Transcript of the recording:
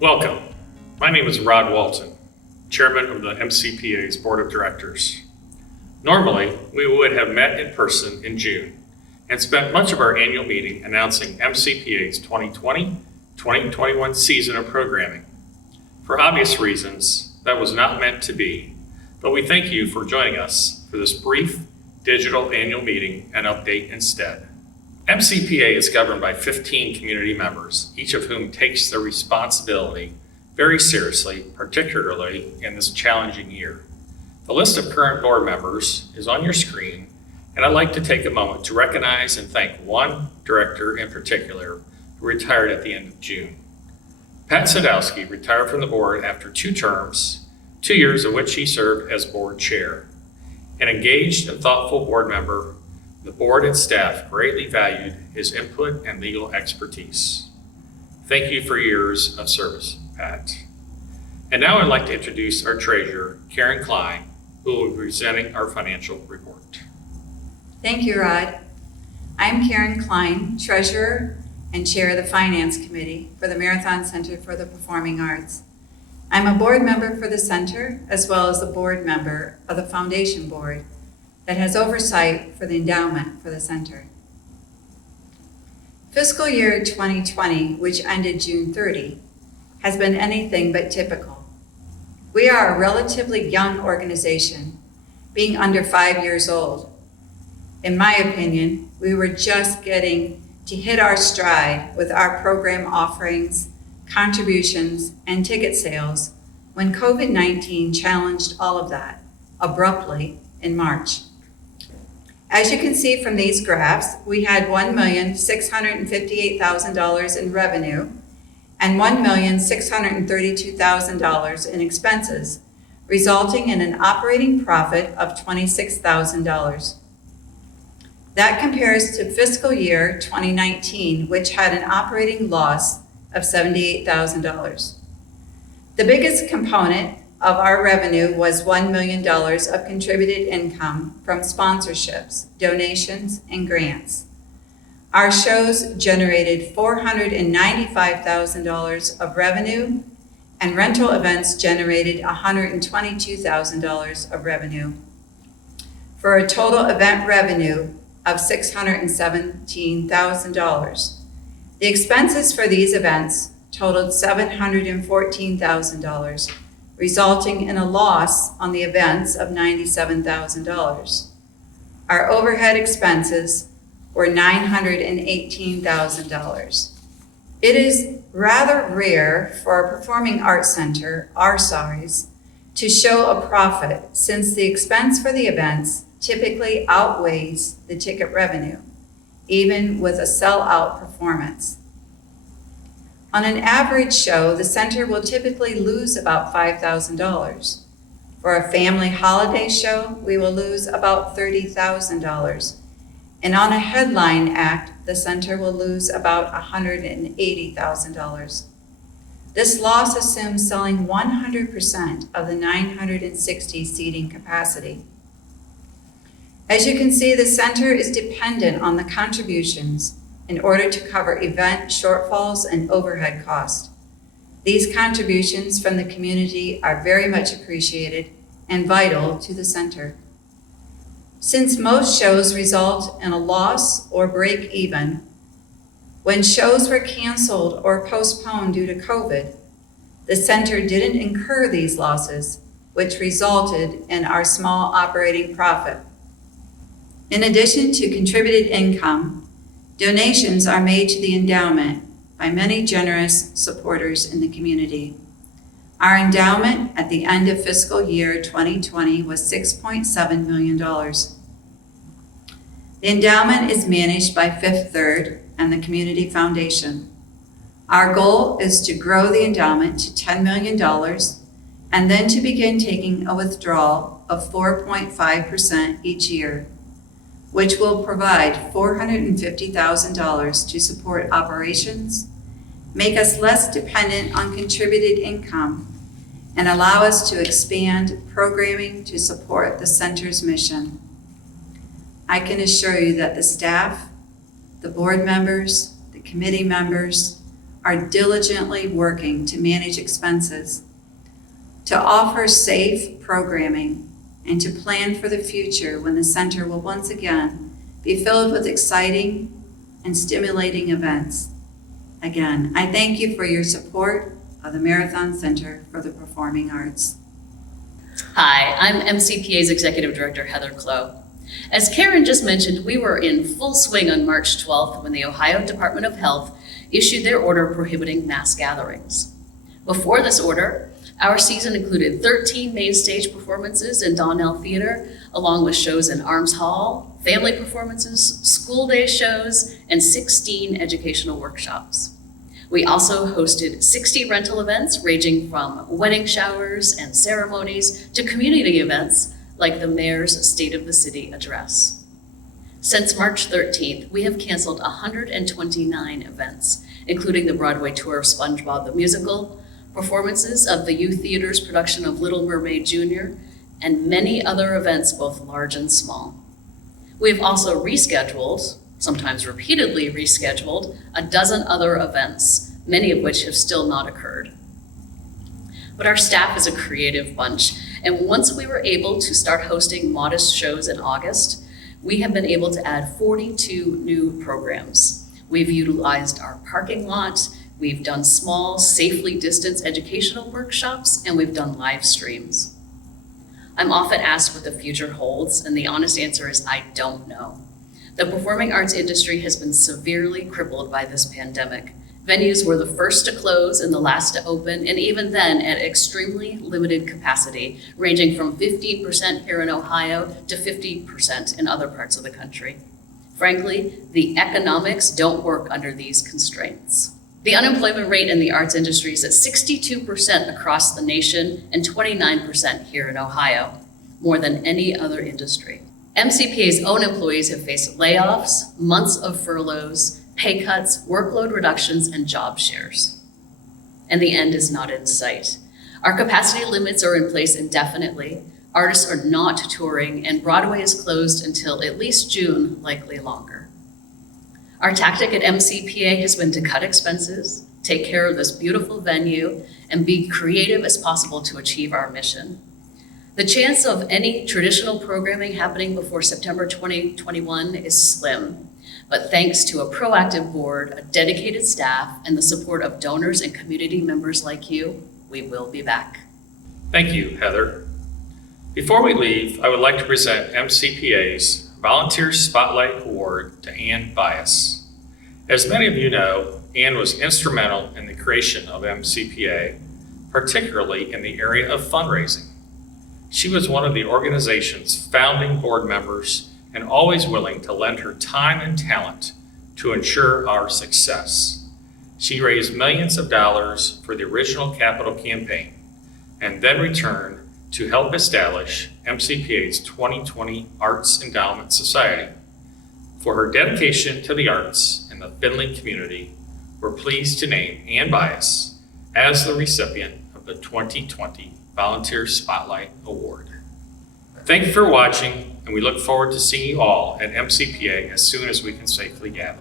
Welcome. My name is Rod Walton, Chairman of the MCPA's Board of Directors. Normally, we would have met in person in June and spent much of our annual meeting announcing MCPA's 2020-2021 season of programming. For obvious reasons, that was not meant to be, but we thank you for joining us for this brief digital annual meeting and update instead. MCPA is governed by 15 community members, each of whom takes their responsibility very seriously, particularly in this challenging year. The list of current board members is on your screen, and I'd like to take a moment to recognize and thank one director in particular who retired at the end of June. Pat Sadowski retired from the board after 2 terms, 2 years of which he served as board chair. An engaged and thoughtful board member, the board and staff greatly valued his input and legal expertise. Thank you for years of service, Pat. And now I'd like to introduce our treasurer, Karen Klein, who will be presenting our financial report. Thank you, Rod. I'm Karen Klein, treasurer and chair of the Finance Committee for the Marathon Center for the Performing Arts. I'm a board member for the center, as well as a board member of the Foundation Board that has oversight for the endowment for the center. Fiscal year 2020, which ended June 30, has been anything but typical. We are a relatively young organization, being under 5 years old. In my opinion, we were just getting to hit our stride with our program offerings, contributions, and ticket sales when COVID-19 challenged all of that abruptly in March. As you can see from these graphs, we had $1,658,000 in revenue and $1,632,000 in expenses, resulting in an operating profit of $26,000. That compares to fiscal year 2019, which had an operating loss of $78,000. The biggest component of our revenue was $1 million of contributed income from sponsorships, donations, and grants. Our shows generated $495,000 of revenue, and rental events generated $122,000 of revenue, for a total event revenue of $617,000. The expenses for these events totaled $714,000, resulting in a loss on the events of $97,000. Our overhead expenses were $918,000. It is rather rare for a performing arts center our size to show a profit, since the expense for the events typically outweighs the ticket revenue, even with a sell-out performance. On an average show, the center will typically lose about $5,000. For a family holiday show, we will lose about $30,000. And on a headline act, the center will lose about $180,000. This loss assumes selling 100% of the 960 seating capacity. As you can see, the center is dependent on the contributions in order to cover event shortfalls and overhead costs. These contributions from the community are very much appreciated and vital to the center. Since most shows result in a loss or break even, when shows were canceled or postponed due to COVID, the center didn't incur these losses, which resulted in our small operating profit. In addition to contributed income, donations are made to the endowment by many generous supporters in the community. Our endowment at the end of fiscal year 2020 was $6.7 million. The endowment is managed by Fifth Third and the Community Foundation. Our goal is to grow the endowment to $10 million and then to begin taking a withdrawal of 4.5% each year, which will provide $450,000 to support operations, make us less dependent on contributed income, and allow us to expand programming to support the center's mission. I can assure you that the staff, the board members, the committee members, are diligently working to manage expenses, to offer safe programming, and to plan for the future when the center will once again be filled with exciting and stimulating events. Again, I thank you for your support of the Marathon Center for the Performing Arts. Hi, I'm MCPA's Executive Director, Heather Clow. As Karen just mentioned, we were in full swing on March 12th when the Ohio Department of Health issued their order prohibiting mass gatherings. Before this order, our season included 13 main stage performances in Donnell Theater, along with shows in Arms Hall, family performances, school day shows, and 16 educational workshops. We also hosted 60 rental events ranging from wedding showers and ceremonies to community events like the Mayor's State of the City address. Since March 13th, we have canceled 129 events, including the Broadway tour of SpongeBob the Musical, performances of the Youth Theater's production of Little Mermaid Jr., and many other events, both large and small. We have also rescheduled, sometimes repeatedly rescheduled, a dozen other events, many of which have still not occurred. But our staff is a creative bunch, and once we were able to start hosting modest shows in August, we have been able to add 42 new programs. We've utilized our parking lot, we've done small, safely distanced educational workshops, and we've done live streams. I'm often asked what the future holds, and the honest answer is I don't know. The performing arts industry has been severely crippled by this pandemic. Venues were the first to close and the last to open, and even then at extremely limited capacity, ranging from 15% here in Ohio to 50% in other parts of the country. Frankly, the economics don't work under these constraints. The unemployment rate in the arts industry is at 62% across the nation and 29% here in Ohio, more than any other industry. MCPA's own employees have faced layoffs, months of furloughs, pay cuts, workload reductions, and job shares. And the end is not in sight. Our capacity limits are in place indefinitely. Artists are not touring, and Broadway is closed until at least June, likely longer. Our tactic at MCPA has been to cut expenses, take care of this beautiful venue, and be creative as possible to achieve our mission. The chance of any traditional programming happening before September 2021 is slim, but thanks to a proactive board, a dedicated staff, and the support of donors and community members like you, we will be back. Thank you, Heather. Before we leave, I would like to present MCPA's Volunteer Spotlight Award to Ann Bias. As many of you know, Ann was instrumental in the creation of MCPA, particularly in the area of fundraising. She was one of the organization's founding board members and always willing to lend her time and talent to ensure our success. She raised millions of dollars for the original Capitol campaign and then returned to help establish MCPA's 2020 Arts Endowment Society. For her dedication to the arts and the Findlay community, we're pleased to name Ann Bias as the recipient of the 2020 Volunteer Spotlight Award. Thank you for watching, and we look forward to seeing you all at MCPA as soon as we can safely gather.